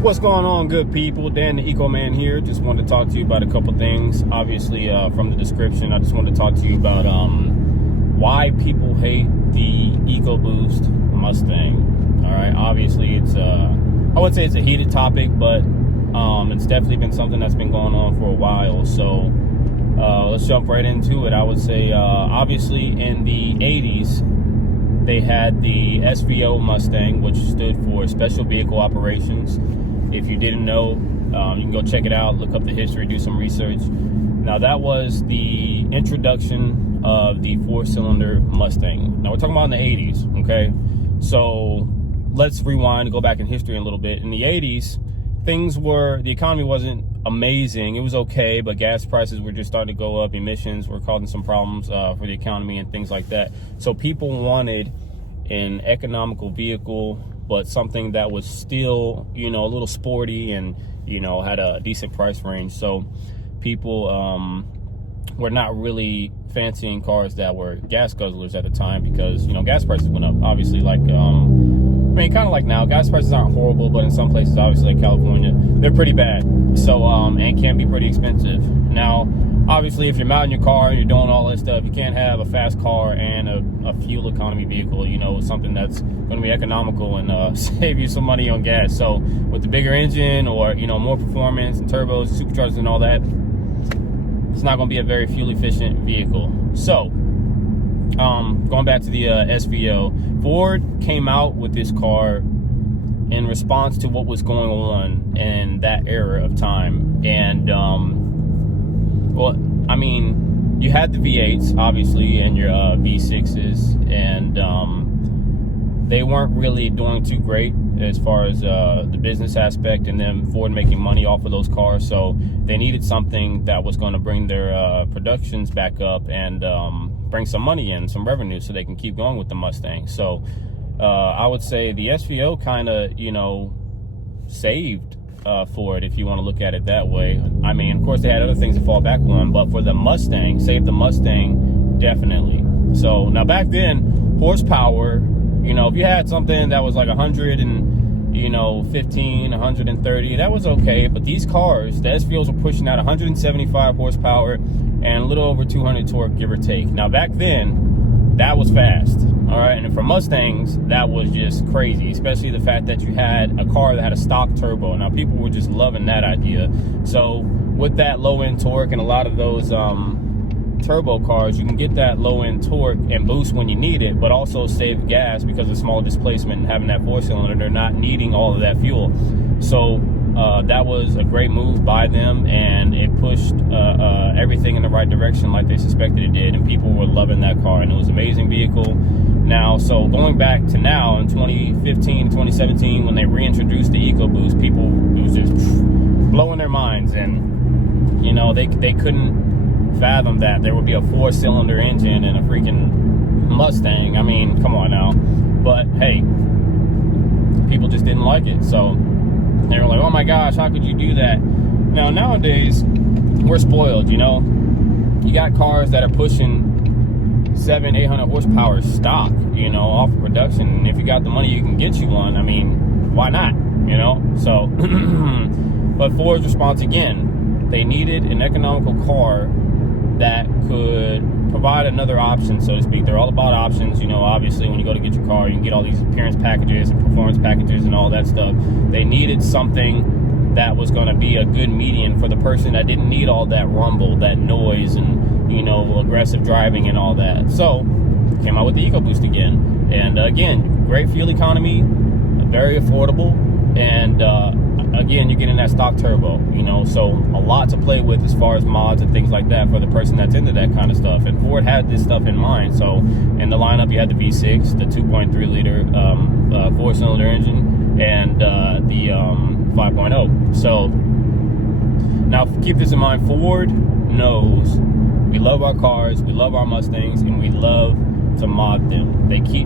What's going on, good people? Dan the Eco Man here. Just wanted to talk to you about a couple things. Obviously, from the description, I just wanted to talk to you about why people hate the Ecoboost Mustang. All right, obviously it's I wouldn't say it's a heated topic, but it's definitely been something that's been going on for a while. So let's jump right into it. I would say obviously in the 80s, they had the SVO Mustang, which stood for Special Vehicle Operations. If you didn't know, you can go check it out, look up the history, do some research. Now, that was the introduction of the four-cylinder Mustang. Now, we're talking about in the 80s, okay? So let's rewind, go back in history a little bit. In the 80s, the economy wasn't amazing. It was okay, but gas prices were just starting to go up. Emissions were causing some problems for the economy and things like that. So people wanted an economical vehicle, but something that was still, a little sporty and, had a decent price range. So people were not really fancying cars that were gas guzzlers at the time because, gas prices went up. Obviously, kind of like now, gas prices aren't horrible, but in some places, obviously like California, they're pretty bad. So, and can be pretty expensive. Now, obviously, if you're mounting your car and you're doing all this stuff, you can't have a fast car and a fuel economy vehicle, something that's going to be economical and save you some money on gas. So with the bigger engine or, more performance and turbos, superchargers and all that, it's not going to be a very fuel efficient vehicle. So going back to the SVO, Ford came out with this car in response to what was going on in that era of time. And you had the V8s, obviously, and your V6s, and they weren't really doing too great as far as the business aspect and them Ford making money off of those cars. So they needed something that was going to bring their productions back up and bring some money in, some revenue, so they can keep going with the Mustang. So I would say the SVO kind of, saved Ford, if you want to look at it that way. I mean, of course, they had other things to fall back on, but for the Mustang, save the Mustang, definitely. So now back then, horsepower, if you had something that was like 115, 130, that was okay. But these cars, the SVOs were pushing out 175 horsepower and a little over 200 torque, give or take. Now back then, that was fast. All right, and for Mustangs, that was just crazy, especially the fact that you had a car that had a stock turbo. Now, people were just loving that idea. So with that low-end torque and a lot of those turbo cars, you can get that low-end torque and boost when you need it, but also save gas because of small displacement and having that four-cylinder. They're not needing all of that fuel. So that was a great move by them, and it pushed everything in the right direction like they suspected it did, and people were loving that car, and it was an amazing vehicle. Now, so going back to now, in 2015, 2017, when they reintroduced the Ecoboost, it was just blowing their minds, and, they couldn't fathom that there would be a four-cylinder engine in a freaking Mustang. I mean, come on now. But, hey, people just didn't like it, so they were like, oh my gosh, how could you do that? Now, nowadays, we're spoiled, You got cars that are pushing 700-800 horsepower stock, off of production. And if you got the money, you can get you one. I mean, why not? So, but Ford's response again, they needed an economical car that could provide another option, so to speak. They're all about options. Obviously, when you go to get your car, you can get all these appearance packages and performance packages and all that stuff. They needed something that was going to be a good median for the person that didn't need all that rumble, that noise, and, aggressive driving and all that. So, came out with the Ecoboost again. And again, great fuel economy, very affordable, and again, you're getting that stock turbo, so a lot to play with as far as mods and things like that for the person that's into that kind of stuff. And Ford had this stuff in mind. So in the lineup, you had the V6, the 2.3 liter four-cylinder engine, and the 5.0. So now keep this in mind. Ford knows we love our cars, we love our Mustangs, and we love to mod them.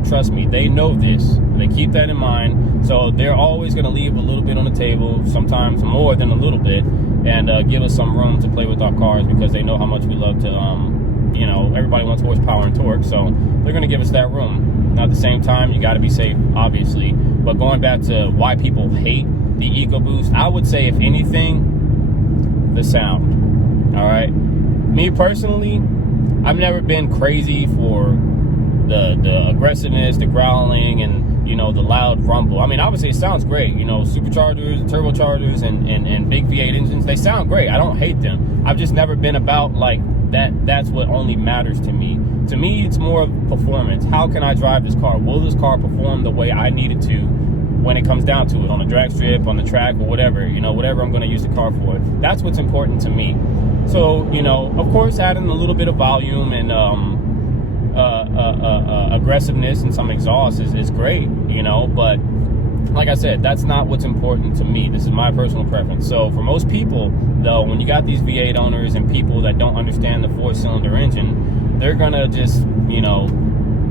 Trust me, they know this. They keep that in mind. So they're always going to leave a little bit on the table, sometimes more than a little bit, and give us some room to play with our cars because they know how much we love to, everybody wants horsepower and torque. So they're going to give us that room. Now, at the same time, you got to be safe, obviously. But going back to why people hate the Ecoboost. I would say, if anything, the sound. All right. Me personally, I've never been crazy for the aggressiveness, the growling, and, you know, the loud rumble. I mean, obviously it sounds great. You know, superchargers, turbochargers, and big V8 engines, they sound great. I don't hate them. I've just never been about like that. That's what only matters to me. To me, it's more of performance. How can I drive this car? Will this car perform the way I need it to when it comes down to it, on the drag strip, on the track, or whatever, you know, whatever I'm going to use the car for. That's what's important to me. So, you know, of course, adding a little bit of volume and aggressiveness and some exhaust is great, you know, but like I said, that's not what's important to me. This is my personal preference. So for most people, though, when you got these V8 owners and people that don't understand the 4-cylinder engine, they're gonna just, you know,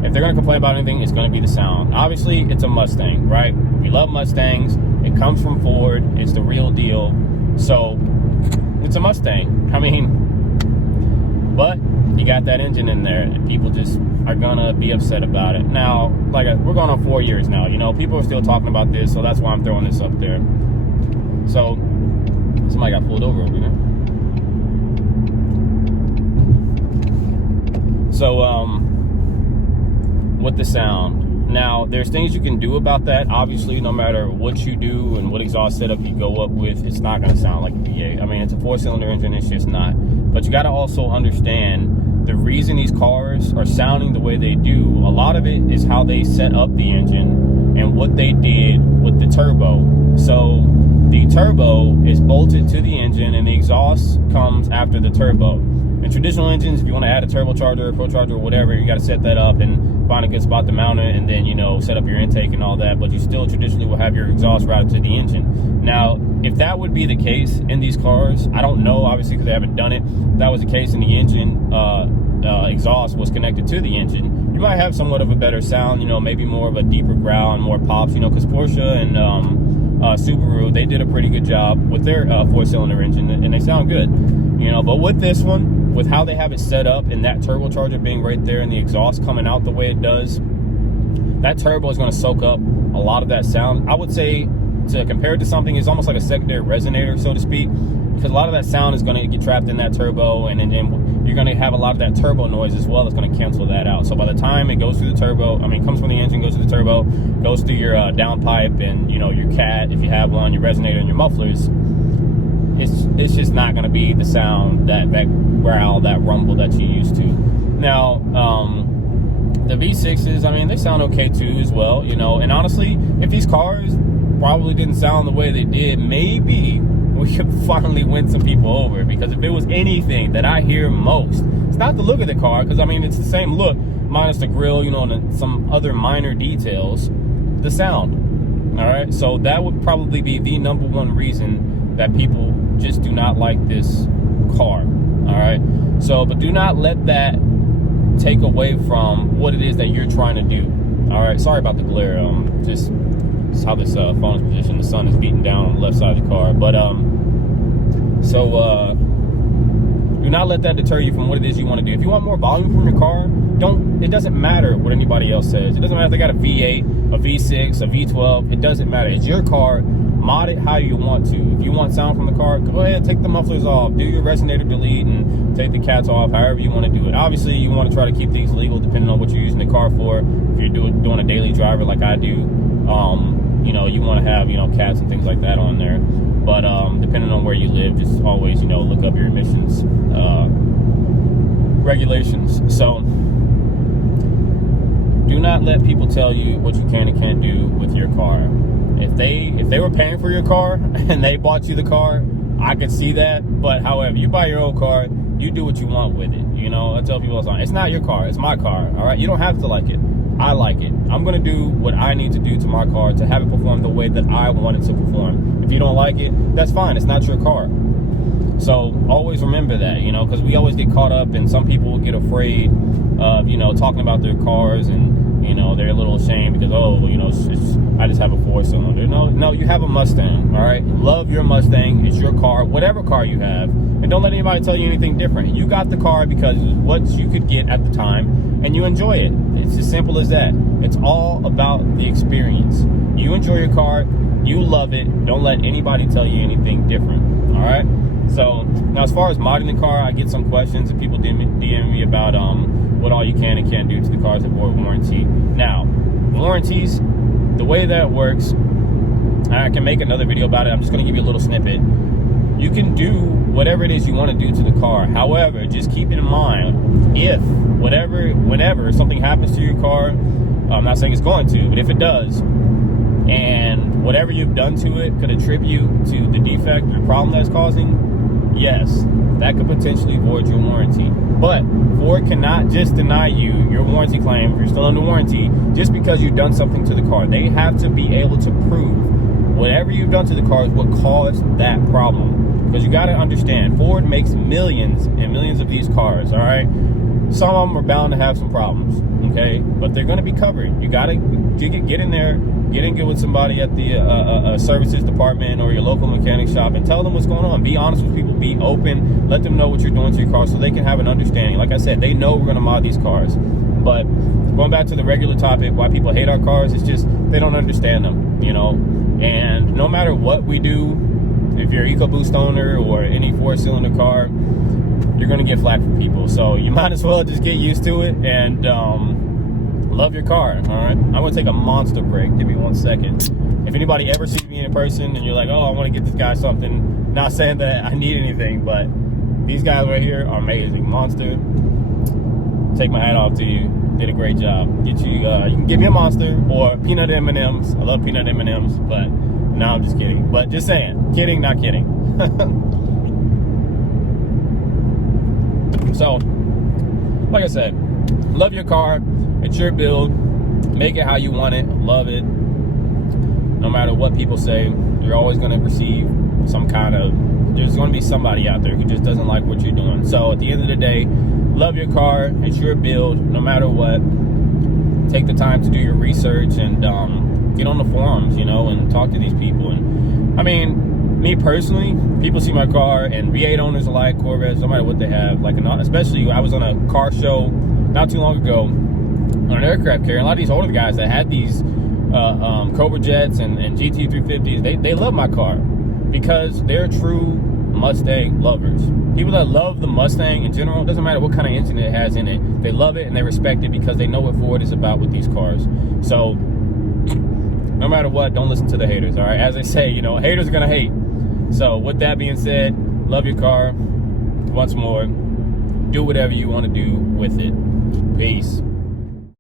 if they're gonna complain about anything, it's gonna be the sound. Obviously, it's a Mustang, right? We love Mustangs. It comes from Ford. It's the real deal. So it's a Mustang. I mean, but you got that engine in there, and people just are gonna be upset about it. Now, like, we're going on 4 years now. You know, people are still talking about this, so that's why I'm throwing this up there. So somebody got pulled over here. So with the sound, now there's things you can do about that. Obviously, no matter what you do and what exhaust setup you go up with, it's not going to sound like a V8. I mean, it's a 4-cylinder engine, it's just not. But you got to also understand the reason these cars are sounding the way they do. A lot of it is how they set up the engine and what they did with the turbo. So the turbo is bolted to the engine and the exhaust comes after the turbo. In traditional engines, if you want to add a turbocharger, procharger, or whatever, you got to set that up and find a good spot to mount it, and then, you know, set up your intake and all that. But you still traditionally will have your exhaust routed to the engine. Now, if that would be the case in these cars, I don't know, obviously, because they haven't done it. If that was the case and the engine exhaust was connected to the engine, you might have somewhat of a better sound, you know, maybe more of a deeper growl and more pops, you know, because Porsche and Subaru, they did a pretty good job with their 4-cylinder engine, and they sound good, you know. But with this one, with how they have it set up and that turbocharger being right there and the exhaust coming out the way it does, that turbo is going to soak up a lot of that sound. I would say, to compare it to something, it's almost like a secondary resonator, so to speak, because a lot of that sound is going to get trapped in that turbo, and then you're going to have a lot of that turbo noise as well that's going to cancel that out. So by the time it goes through the turbo, I mean, it comes from the engine, goes through the turbo, goes through your downpipe and, you know, your cat, if you have one, your resonator and your mufflers, it's just not going to be the sound, that growl, that rumble that you used to. Now, the V6s, I mean, they sound okay too as well, you know. And honestly, if these cars probably didn't sound the way they did, maybe we could finally win some people over. Because if it was anything that I hear most, it's not the look of the car, because I mean, it's the same look minus the grille, you know, and some other minor details, the sound. All right, so that would probably be the #1 reason that people just do not like this car. All right, so, but do not let that take away from what it is that you're trying to do. All right, sorry about the glare. Just how this phone is positioned. The sun is beating down on the left side of the car. But do not let that deter you from what it is you want to do. If you want more volume from your car, it doesn't matter what anybody else says. It doesn't matter if they got a V8, a V6, a V12. It doesn't matter. It's your car. Mod it how you want to. If you want sound from the car, go ahead, take the mufflers off, do your resonator delete, and take the cats off, however you want to do it. Obviously, you want to try to keep things legal depending on what you're using the car for. If you're doing a daily driver like I do, you know, you want to have, you know, cats and things like that on there. But depending on where you live, just always, you know, look up your emissions regulations. So do not let people tell you what you can and can't do with your car. If they were paying for your car and they bought you the car, I could see that. But however, you buy your own car, you do what you want with it. You know, I tell people all the time, it's not your car, it's my car. All right, you don't have to like it. I like it. I'm gonna do what I need to do to my car to have it perform the way that I want it to perform. If you don't like it, that's fine. It's not your car. So always remember that, you know, because we always get caught up, and some people get afraid of, you know, talking about their cars, and, you know, they're a little ashamed because, oh, you know, I just have a 4-cylinder. No, you have a Mustang. All right, love your Mustang. It's your car, whatever car you have, and don't let anybody tell you anything different. You got the car because it's what you could get at the time, and you enjoy it. It's as simple as that. It's all about the experience. You enjoy your car, You love it. Don't let anybody tell you anything different. All right. So now, as far as modding the car, I get some questions and people DM me about what all you can and can't do to the cars that void warranty. Now, warranties, the way that works, I can make another video about it. I'm just going to give you a little snippet. You can do whatever it is you want to do to the car. However, just keep in mind, if whenever something happens to your car, I'm not saying it's going to, but if it does, and whatever you've done to it could attribute to the defect or the problem that's causing, yes, that could potentially void your warranty. But Ford cannot just deny you your warranty claim if you're still under warranty just because you've done something to the car. They have to be able to prove whatever you've done to the car is what caused that problem. Because you got to understand, Ford makes millions and millions of these cars, all right? Some of them are bound to have some problems, okay? But they're going to be covered. You got to get in there, get in good with somebody at the services department or your local mechanic shop and tell them what's going on. Be honest with people. Be open. Let them know what you're doing to your car so they can have an understanding. Like I said, they know we're going to mod these cars. But going back to the regular topic, why people hate our cars, it's just they don't understand them, you know? And no matter what we do, if you're an Ecoboost owner or any 4-cylinder car, you're going to get flack from people. So you might as well just get used to it and love your car, all right? I'm going to take a monster break. Give me 1 second. If anybody ever sees me in person and you're like, oh, I want to get this guy something, not saying that I need anything, but these guys right here are amazing. Monster, take my hat off to you. Did a great job. Get you, you can give me a Monster or peanut M&Ms. I love peanut M&Ms, but no, I'm just kidding. But just saying, kidding, not kidding. So, like I said, love your car. It's your build. Make it how you want it. Love it. No matter what people say, you're always going to receive some kind of, there's going to be somebody out there who just doesn't like what you're doing. So at the end of the day, love your car. It's your build. No matter what, take the time to do your research and get on the forums, you know, and talk to these people. And I mean, me personally, people see my car, and V8 owners alike, Corvettes, no matter what they have, like, especially I was on a car show not too long ago on an aircraft carrier. A lot of these older guys that had these Cobra Jets and GT350s, they love my car because they're true Mustang lovers. People that love the Mustang in general, it doesn't matter what kind of engine it has in it, they love it and they respect it because they know what Ford is about with these cars. So no matter what, don't listen to the haters, all right? As they say, you know, haters are gonna hate. So with that being said, love your car. Once more, do whatever you want to do with it. Peace.